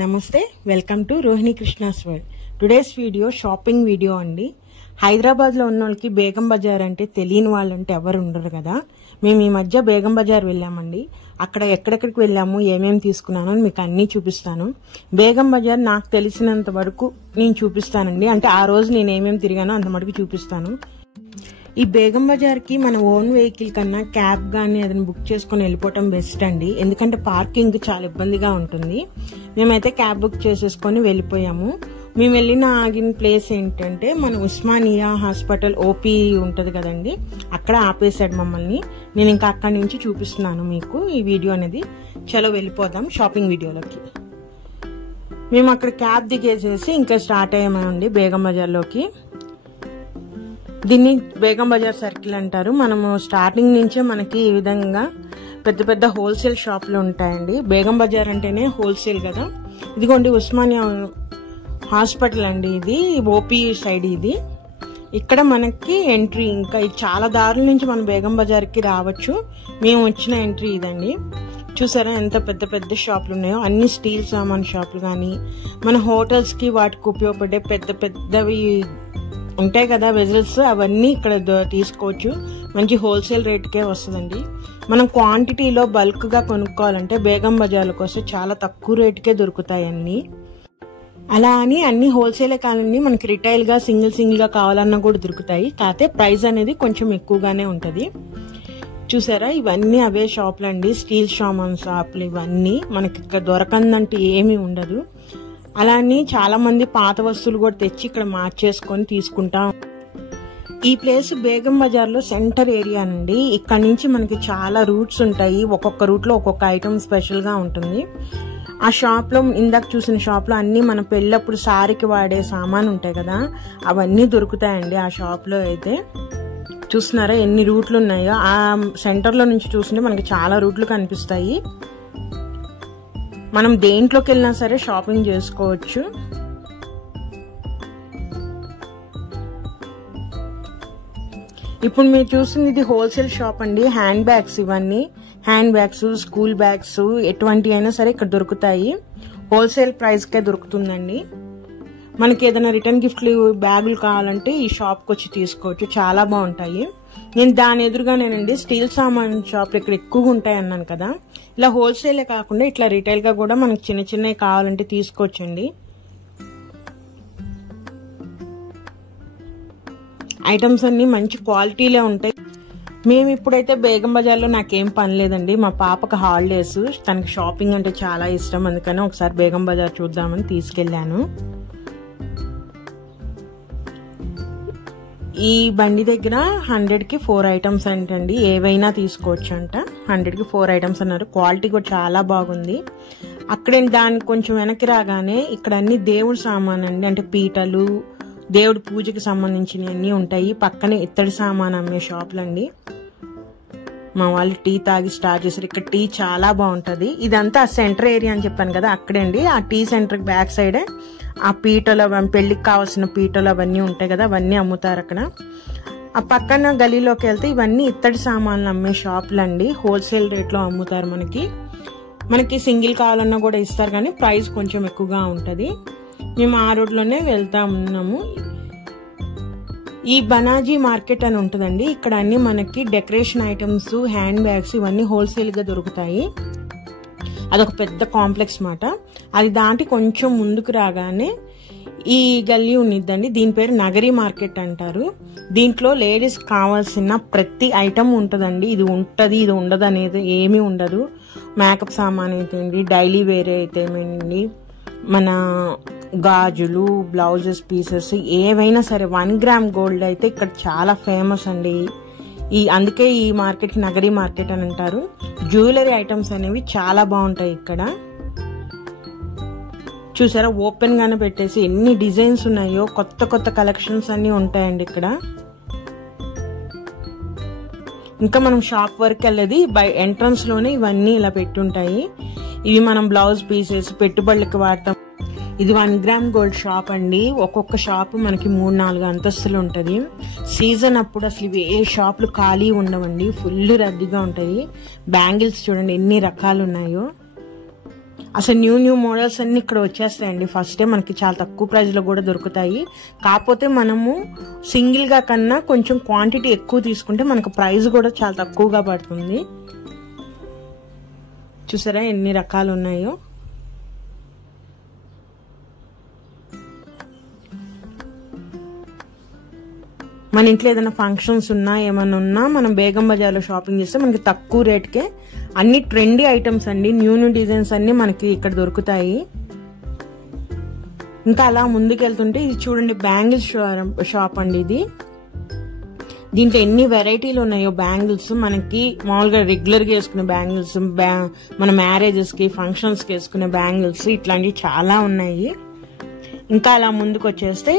నమస్తే welcome to Rohini Krishna's world. Today's video shopping video అండి. హైదరాబాద్ లో ఉన్న వాళ్ళకి బేగం బజార్ అంటే తెలియని వాళ్ళంటే ఎవరు ఉండరు కదా. మేము ఈ మధ్య బేగం బజార్ వెళ్ళామండి. అక్కడ ఎక్కడెక్కడికి వెళ్ళాము, ఏమేమి తీసుకున్నాను అని మీకు అన్ని చూపిస్తాను. బేగం బజార్ నాకు తెలిసినంత వరకు నేను చూపిస్తానండి. అంటే ఆ రోజు నేను ఏమేమి తిరిగానో అంత మటుకు చూపిస్తాను. ఈ బేగం బజార్ కి మన ఓన్ వెహికల్ కన్నా క్యాబ్ గానీ అదని బుక్ చేసుకుని వెళ్ళిపోవటం బెస్ట్ అండి. ఎందుకంటే పార్కింగ్ చాలా ఇబ్బందిగా ఉంటుంది. మేమైతే క్యాబ్ బుక్ చేసేసుకొని వెళ్ళిపోయాము. మేము వెళ్ళిన ఆగిన ప్లేస్ ఏంటంటే మన ఉస్మానియా హాస్పిటల్ ఓపీ ఉంటది కదండి, అక్కడ ఆపేశాడు మమ్మల్ని. నేను ఇంకా అక్కడి నుంచి చూపిస్తున్నాను మీకు ఈ వీడియో అనేది. చలో వెళ్ళిపోదాం షాపింగ్ వీడియోలోకి. మేము అక్కడ క్యాబ్ దిగేసేసి ఇంకా స్టార్ట్ అయ్యామండి బేగం బజార్లోకి. దీన్ని బేగం బజార్ సర్కిల్ అంటారు. మనము స్టార్టింగ్ నుంచే మనకి ఈ విధంగా పెద్ద పెద్ద హోల్సేల్ షాపులు ఉంటాయండి. బేగం బజార్ అంటేనే హోల్సేల్ కదా. ఇదిగోండి ఉస్మానియా హాస్పిటల్ అండి, ఇది ఓపీ సైడ్. ఇది ఇక్కడ మనకి ఎంట్రీ. ఇంకా చాలా దారుల నుంచి మనం బేగం బజార్కి రావచ్చు. మేము వచ్చిన ఎంట్రీ ఇదండి. చూసారా ఎంత పెద్ద పెద్ద షాపులు ఉన్నాయో. అన్ని స్టీల్ సామాన్ షాపులు కానీ మన హోటల్స్ కి వాటికి ఉపయోగపడే పెద్ద పెద్దవి ఉంటాయి కదా వెజల్స్, అవన్నీ ఇక్కడ తీసుకోవచ్చు. మంచి హోల్సేల్ రేట్కే వస్తుందండి. మనం క్వాంటిటీలో బల్క్ గా కొనుక్కోవాలంటే బేగం బజార్లకు వస్తే చాలా తక్కువ రేటుకే దొరుకుతాయి అన్ని. అలా అని అన్ని హోల్సేలే కాదండి, మనకి రిటైల్ గా సింగిల్ గా కావాలన్నా కూడా దొరుకుతాయి. కాకపోతే ప్రైస్ అనేది కొంచెం ఎక్కువగానే ఉంటది. చూసారా ఇవన్నీ అవే షాపులు అండి, స్టీల్ సామాన్ షాపులు. ఇవన్నీ మనకి ఇక్కడ దొరకందంటే ఏమీ ఉండదు. అలా అని చాలా మంది పాత వస్తువులు కూడా తెచ్చి ఇక్కడ మార్చేసుకొని తీసుకుంటాం. ఈ ప్లేస్ బేగం బజార్ లో సెంటర్ ఏరియా అండి. ఇక్కడ నుంచి మనకి చాలా రూట్స్ ఉంటాయి. ఒక్కొక్క రూట్ లో ఒక్కొక్క ఐటమ్ స్పెషల్ గా ఉంటుంది. ఆ షాప్ లో ఇందాక చూసిన షాప్ లో అన్ని మన పెళ్ళప్పుడు సారీకి వాడే సామాన్ ఉంటాయి కదా, అవన్నీ దొరుకుతాయండి ఆ షాప్ లో అయితే. చూస్తున్నారా ఎన్ని రూట్లు ఉన్నాయో. ఆ సెంటర్ లో నుంచి చూస్తుంటే మనకి చాలా రూట్లు కనిపిస్తాయి. మనం దేంట్లోకి వెళ్ళినా సరే షాపింగ్ చేసుకోవచ్చు. ఇప్పుడు మీరు చూస్తుంది ఇది హోల్సేల్ షాప్ అండి. హ్యాండ్ బ్యాగ్స్, ఇవన్నీ హ్యాండ్ బ్యాగ్స్, స్కూల్ బ్యాగ్స్, ఎటువంటి అయినా సరే ఇక్కడ దొరుకుతాయి. హోల్సేల్ ప్రైస్ కే దొరుకుతుందండి. మనకి ఏదైనా రిటర్న్ గిఫ్ట్లు బ్యాగులు కావాలంటే ఈ షాప్కి వచ్చి తీసుకోవచ్చు. చాలా బాగుంటాయి. నేను దాని ఎదురుగానేనండి స్టీల్ సామాన్ షాపులు ఇక్కడ ఎక్కువగా ఉంటాయి అన్నాను కదా. ఇలా హోల్సేలే కాకుండా ఇట్లా రిటైల్ గా కూడా మనకి చిన్న చిన్నవి కావాలంటే తీసుకోవచ్చండి. ఐటమ్స్ అన్ని మంచి క్వాలిటీలే ఉంటాయి. మేము ఇప్పుడైతే బేగం బజార్లో నాకేం పని లేదండి. మా పాపకు హాలిడేస్, తనకి షాపింగ్ అంటే చాలా ఇష్టం. అందుకని ఒకసారి బేగం బజార్ చూద్దామని తీసుకెళ్లాను. ఈ బండి దగ్గర 100కి 4 ఐటమ్స్ అంటండి. ఏవైనా తీసుకోవచ్చు అంట. 100కి 4 ఐటమ్స్ అన్నారు. క్వాలిటీ కూడా చాలా బాగుంది. అక్కడే దానికి కొంచెం వెనక్కి రాగానే ఇక్కడ అన్ని దేవుడి సామాన్ అండి. అంటే పీటలు, దేవుడి పూజకి సంబంధించినవి అన్ని ఉంటాయి. పక్కనే ఇత్తడి సామాన్ అమ్మే షాపులండి. మా వాళ్ళు టీ తాగి స్టార్ట్ చేశారు. ఇక్కడ టీ చాలా బాగుంటది. ఇదంతా సెంటర్ ఏరియా అని చెప్పాను కదా, అక్కడండి. ఆ టీ సెంటర్ బ్యాక్ సైడే ఆ పీటలు, పెళ్లికి కావాల్సిన పీటలు అవన్నీ ఉంటాయి కదా, అవన్నీ అమ్ముతారు అక్కడ. ఆ పక్కన గలీలోకి వెళ్తే ఇవన్నీ ఇత్తడి సామాన్లు అమ్మే షాపులండి. హోల్సేల్ రేట్ లో అమ్ముతారు. మనకి సింగిల్ కావాలన్నా కూడా ఇస్తారు, కానీ ప్రైస్ కొంచెం ఎక్కువగా ఉంటది. మేము ఆ రోడ్లోనే వెళ్తా ఉన్నాము. ఈ బనాజీ మార్కెట్ అని ఉంటుందండి. ఇక్కడ అన్ని మనకి డెకరేషన్ ఐటమ్స్, హ్యాండ్ బ్యాగ్స్ ఇవన్నీ హోల్సేల్ గా దొరుకుతాయి. అదొక పెద్ద కాంప్లెక్స్ మాట. అది దాటి కొంచెం ముందుకు రాగానే ఈ గల్లీ ఉన్నిద్దండి. దీని పేరు నగరీ మార్కెట్ అంటారు. దీంట్లో లేడీస్ కావాల్సిన ప్రతి ఐటమ్ ఉంటదండి. ఇది ఉంటది, ఇది ఉండదు అనేది ఏమీ ఉండదు. మేకప్ సామాన్ అయితే, డైలీ వేర్ అయితే, మన గాజులు, బ్లౌజెస్ పీసెస్ ఏవైనా సరే 1 గ్రామ్ గోల్డ్ అయితే ఇక్కడ చాలా ఫేమస్ అండి. అందుకే ఈ మార్కెట్ నగరీ మార్కెట్ అని అంటారు. జ్యువెలరీ ఐటమ్స్ అనేవి చాలా బాగుంటాయి ఇక్కడ. చూసారా ఓపెన్ గానే పెట్టేసి ఎన్ని డిజైన్స్ ఉన్నాయో, కొత్త కొత్త కలెక్షన్స్ అన్ని ఉంటాయండి ఇక్కడ. ఇంకా మనం షాప్ వరకు వెళ్ళేది బై ఎంట్రన్స్ లోనే ఇవన్నీ ఇలా పెట్టుంటాయి. ఇవి మనం బ్లౌజ్ పీసెస్, పెట్టుబడులకు వాడతాం. ఇది 1 గ్రామ్ గోల్డ్ షాప్ అండి. ఒక్కొక్క షాప్ మనకి 3-4 అంతస్తులు ఉంటది. సీజన్ అప్పుడు అసలు ఏ షాపులు ఖాళీ ఉండవండి, ఫుల్ రద్దీగా ఉంటాయి. బ్యాంగిల్స్ చూడండి ఎన్ని రకాలు ఉన్నాయో. అసలు న్యూ మోడల్స్ అన్ని ఇక్కడ వచ్చేస్తాయండి. ఫస్ట్ డే మనకి చాలా తక్కువ ప్రైస్ లో కూడా దొరుకుతాయి. కాకపోతే మనము సింగిల్ గా కన్నా కొంచెం క్వాంటిటీ ఎక్కువ తీసుకుంటే మనకు ప్రైస్ కూడా చాలా తక్కువగా పడుతుంది. చూసారా ఎన్ని రకాలు ఉన్నాయో. మన ఇంట్లో ఏదైనా ఫంక్షన్స్ ఉన్నా ఏమైనా ఉన్నా మనం బేగం బజార్లో షాపింగ్ చేస్తే మనకి తక్కువ రేట్కే అన్ని ట్రెండీ ఐటమ్స్ అండి, న్యూ డిజైన్స్ అన్ని మనకి ఇక్కడ దొరుకుతాయి. ఇంకా అలా ముందుకెళ్తుంటే ఇది చూడండి బ్యాంగిల్స్ షాప్ అండి ఇది. దీంట్లో ఎన్ని వెరైటీలు ఉన్నాయో బ్యాంగిల్స్. మనకి మామూలుగా రెగ్యులర్ గా వేసుకునే బ్యాంగిల్స్, మన మ్యారేజెస్ కి ఫంక్షన్స్ కి వేసుకునే బ్యాంగిల్స్ ఇట్లాంటివి చాలా ఉన్నాయి. ఇంకా అలా ముందుకు వచ్చేస్తే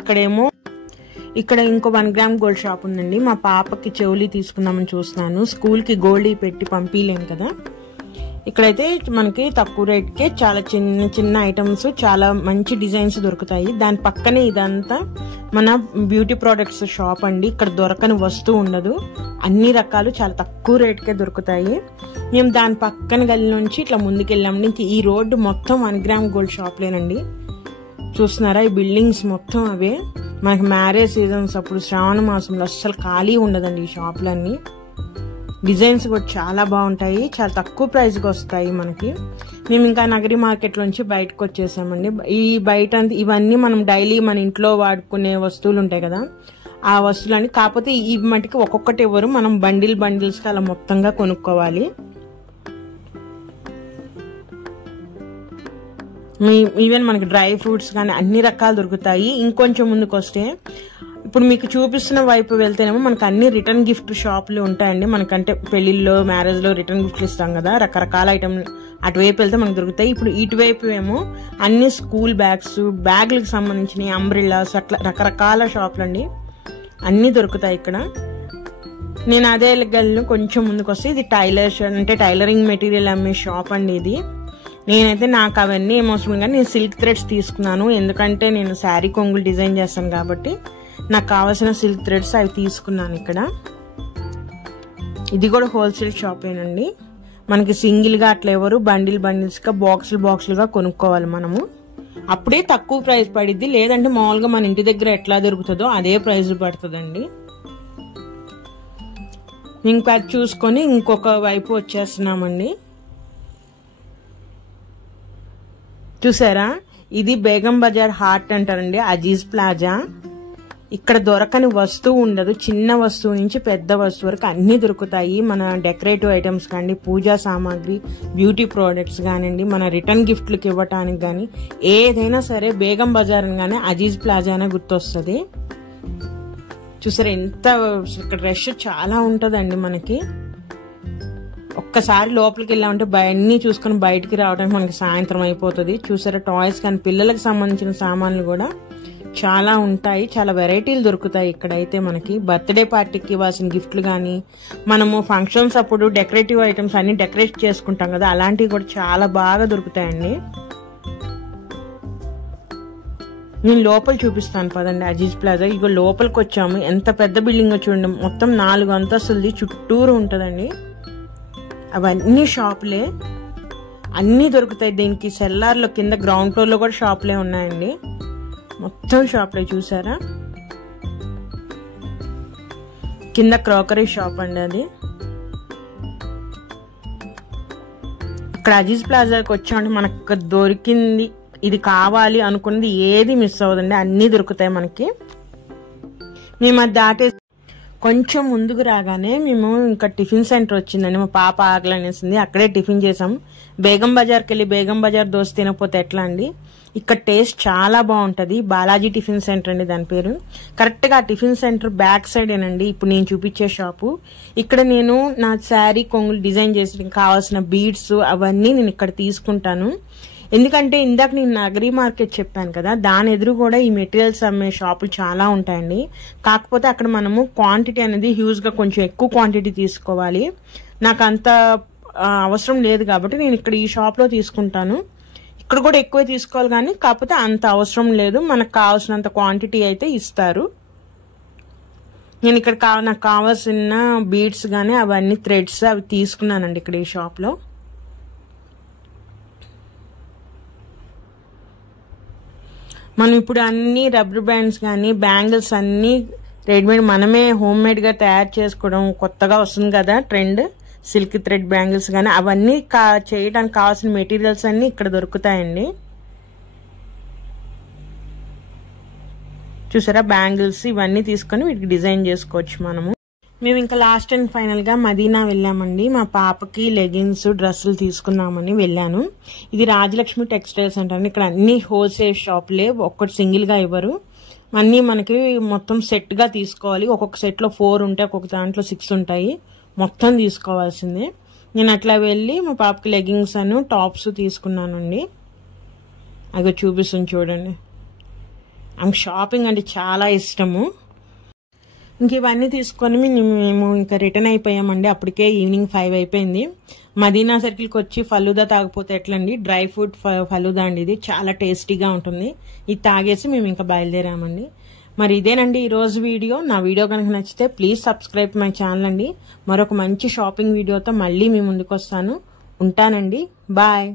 ఇక్కడేమో ఇక్కడ ఇంకో 1 గ్రామ్ గోల్డ్ షాప్ ఉందండి. మా పాపకి చెవులి తీసుకుందామని చూస్తున్నాను. స్కూల్ కి గోల్డ్ పెట్టి పంపించలేం కదా. ఇక్కడైతే మనకి తక్కువ రేట్ కే చాలా చిన్న ఐటమ్స్, చాలా మంచి డిజైన్స్ దొరుకుతాయి. దాని పక్కనే ఇదంతా మన బ్యూటీ ప్రొడక్ట్స్ షాప్ అండి. ఇక్కడ దొరకని వస్తువు ఉండదు, అన్ని రకాలు చాలా తక్కువ రేట్ కే దొరుకుతాయి. మేము దాని పక్కన గల్లి నుంచి ఇట్లా ముందుకెళ్ళామండి. ఇంక ఈ రోడ్డు మొత్తం 1 గ్రామ్ గోల్డ్ షాప్లేనండి. చూస్తున్నారా ఈ బిల్డింగ్స్ మొత్తం అవే. మనకి మ్యారేజ్ సీజన్స్ అప్పుడు శ్రావణ మాసంలో అస్సలు ఖాళీ ఉండదండి ఈ షాపులన్నీ. డిజైన్స్ కూడా చాలా బాగుంటాయి, చాలా తక్కువ ప్రైస్కి వస్తాయి మనకి. మేము ఇంకా నగరి మార్కెట్ నుంచి బయటకు వచ్చేసామండి. ఈ బయట ఇవన్నీ మనం డైలీ మన ఇంట్లో వాడుకునే వస్తువులు ఉంటాయి కదా, ఆ వస్తువులన్నీ. కాకపోతే ఈ మటుకి ఒక్కొక్కటి ఎవరు మనం బండిల్స్ కి అలా మొత్తంగా కొనుక్కోవాలి. ఈవెన్ మనకి డ్రై ఫ్రూట్స్ కానీ అన్ని రకాలు దొరుకుతాయి. ఇంకొంచెం ముందుకు వస్తే ఇప్పుడు మీకు చూపిస్తున్న వైపు వెళ్తేనేమో మనకు అన్ని రిటర్న్ గిఫ్ట్ షాపులు ఉంటాయండి. మనకంటే పెళ్లిల్లో మ్యారేజ్ లో రిటర్న్ గిఫ్ట్లు ఇస్తాం కదా, రకరకాల ఐటమ్ అటువైపు వెళ్తే మనకు దొరుకుతాయి. ఇప్పుడు ఇటువైపు ఏమో అన్ని స్కూల్ బ్యాగ్లకు సంబంధించిన అంబ్రిల్లాస్ అట్లా రకరకాల షాపులు అండి, అన్ని దొరుకుతాయి ఇక్కడ. నేను అదే గల్లు కొంచెం ముందుకు వస్తే ఇది టైలర్స్ అంటే టైలరింగ్ మెటీరియల్ అమ్మే షాప్ అండి ఇది. నేనైతే నాకు అవన్నీ ఏమవసరం కానీ నేను సిల్క్ థ్రెడ్స్ తీసుకున్నాను. ఎందుకంటే నేను శారీ కొంగులు డిజైన్ చేస్తాను కాబట్టి నాకు కావాల్సిన సిల్క్ థ్రెడ్స్ అవి తీసుకున్నాను ఇక్కడ. ఇది కూడా హోల్సేల్ షాపేనండి. మనకి సింగిల్ గా అట్లా ఎవరు బండిల్స్ గా బాక్సులుగా కొనుక్కోవాలి మనము. అప్పుడే తక్కువ ప్రైస్ పడిద్ది. లేదంటే మామూలుగా మన ఇంటి దగ్గర ఎట్లా దొరుకుతుందో అదే ప్రైస్ పడుతుందండి. ఇంకా అది చూసుకొని ఇంకొక వైపు వచ్చేస్తున్నామండి. చూసారా ఇది బేగం బజార్ హార్ట్ అంటారండి, అజీజ్ ప్లాజా. ఇక్కడ దొరకని వస్తువు ఉండదు. చిన్న వస్తువు నుంచి పెద్ద వస్తువు వరకు అన్ని దొరుకుతాయి. మన డెకరేటివ్ ఐటమ్స్ కానీ, పూజా సామాగ్రి, బ్యూటీ ప్రోడక్ట్స్ కానివ్వండి, మన రిటర్న్ గిఫ్ట్లకు ఇవ్వటానికి కానీ ఏదైనా సరే బేగం బజార్ అనగానే అజీజ్ ప్లాజా అనే గుర్తొస్తుంది. చూసారా ఎంత ఇక్కడ రష్ చాలా ఉంటదండి మనకి. ఒక్కసారి లోపలికి వెళ్ళామంటే అన్ని చూసుకుని బయటికి రావడానికి మనకి సాయంత్రం అయిపోతుంది. చూసారా టాయ్స్ కానీ పిల్లలకు సంబంధించిన సామాన్లు కూడా చాలా ఉంటాయి. చాలా వెరైటీలు దొరుకుతాయి ఇక్కడైతే. మనకి బర్త్డే పార్టీకి ఇవ్వాల్సిన గిఫ్ట్లు కానీ, మనము ఫంక్షన్స్ అప్పుడు డెకరేటివ్ ఐటమ్స్ అన్ని డెకరేట్ చేసుకుంటాం కదా, అలాంటివి కూడా చాలా బాగా దొరుకుతాయండి. నేను లోపల చూపిస్తాను పదండి. అజీజ్ ప్లాజా ఇగో లోపలికి వచ్చాము. ఎంత పెద్ద బిల్డింగ్ చూడండి, మొత్తం 4 అంతస్తులది, చుట్టూరు ఉంటదండి. అవన్నీ షాపులే, అన్నీ దొరుకుతాయి. దీనికి సెల్లార్లో కింద గ్రౌండ్ ఫ్లోర్ లో కూడా షాపులే ఉన్నాయండి. మొత్తం షాపులే. చూసారా కింద క్రాకరీ షాప్ అండి అది. ఇక్కడ అజీజ్ ప్లాజాకి వచ్చామంటే మనకు దొరికింది ఇది కావాలి అనుకున్నది ఏది మిస్ అవ్వదండి, అన్ని దొరుకుతాయి మనకి. మేము అది దాటే కొంచెం ముందుకు రాగానే మేము ఇంకా టిఫిన్ సెంటర్ వచ్చిందండి. మా పాప ఆకలి అనేసింది, అక్కడే టిఫిన్ చేసాం. బేగం బజార్కి వెళ్ళి బేగం బజార్ దోశ తినకపోతే ఎట్లా అండి. ఇక్కడ టేస్ట్ చాలా బాగుంటది. బాలాజీ టిఫిన్ సెంటర్ అండి దాని పేరు. కరెక్ట్ గా టిఫిన్ సెంటర్ బ్యాక్ సైడ్ ఏనండి ఇప్పుడు నేను చూపించే షాపు. ఇక్కడ నేను నా శారీ కొంగులు డిజైన్ చేసి కావాల్సిన బీడ్స్ అవన్నీ నేను ఇక్కడ తీసుకుంటాను. ఎందుకంటే ఇందాక నేను నగరీ మార్కెట్ చెప్పాను కదా, దాని ఎదురు కూడా ఈ మెటీరియల్స్ అమ్మే షాపులు చాలా ఉంటాయండి. కాకపోతే అక్కడ మనము క్వాంటిటీ అనేది హ్యూజ్ గా కొంచెం ఎక్కువ క్వాంటిటీ తీసుకోవాలి. నాకు అంత అవసరం లేదు కాబట్టి నేను ఇక్కడ ఈ షాప్ లో తీసుకుంటాను. ఇక్కడ కూడా ఎక్కువే తీసుకోవాలి కానీ కాకపోతే అంత అవసరం లేదు, మనకు కావాల్సినంత క్వాంటిటీ అయితే ఇస్తారు. నేను ఇక్కడ నాకు కావాల్సిన బీడ్స్ గానీ అవన్నీ థ్రెడ్స్ అవి తీసుకున్నానండి ఇక్కడ ఈ షాప్ లో. మనం ఇప్పుడు అన్ని రబ్బర్ బ్యాండ్స్ కానీ బ్యాంగిల్స్ అన్ని రెడీమేడ్ మనమే హోమ్ మేడ్ గా తయారు చేసుకోవడం కొత్తగా వస్తుంది కదా ట్రెండ్. సిల్క్ థ్రెడ్ బ్యాంగిల్స్ కానీ అవన్నీ చేయడానికి కావాల్సిన మెటీరియల్స్ అన్ని ఇక్కడ దొరుకుతాయండి. చూసారా బ్యాంగిల్స్ ఇవన్నీ తీసుకొని వీటికి డిజైన్ చేసుకోవచ్చు మనము. మేము ఇంకా లాస్ట్ అండ్ ఫైనల్ గా మదీనా వెళ్ళామండి. మా పాపకి లెగిన్స్ డ్రెస్సులు తీసుకున్నామని వెళ్ళాను. ఇది రాజలక్ష్మి టెక్స్టైల్స్ అంటారు. ఇక్కడ అన్ని హోల్సేల్ షాప్లే, ఒక్కటి సింగిల్ గా ఇవ్వరు. అన్ని మనకి మొత్తం సెట్ గా తీసుకోవాలి. ఒక్కొక్క సెట్ లో 4 ఉంటాయి, ఒక్కొక్క దాంట్లో 6 ఉంటాయి. మొత్తం తీసుకోవాల్సిందే. నేను అట్లా వెళ్ళి మా పాపకి లెగిన్స్ అను టాప్స్ తీసుకున్నానండి. అవి చూపిస్తుంది చూడండి. ఆమెకు షాపింగ్ అంటే చాలా ఇష్టము. ఇంక ఇవన్నీ తీసుకొని మేము ఇంకా రిటర్న్ అయిపోయామండి. అప్పటికే ఈవినింగ్ 5 అయిపోయింది. మదీనా సర్కిల్కి వచ్చి ఫలూదా తాగిపోతే ఎట్లండి, డ్రై ఫ్రూట్ ఫలూదా అండి. ఇది చాలా టేస్టీగా ఉంటుంది. ఇది తాగేసి మేము ఇంకా బయలుదేరామండి. మరి ఇదేనండి ఈ రోజు వీడియో. నా వీడియో కనుక నచ్చితే ప్లీజ్ సబ్స్క్రైబ్ మై ఛానల్ అండి. మరొక మంచి షాపింగ్ వీడియోతో మళ్ళీ మీ ముందుకు వస్తాను. ఉంటానండి. బాయ్.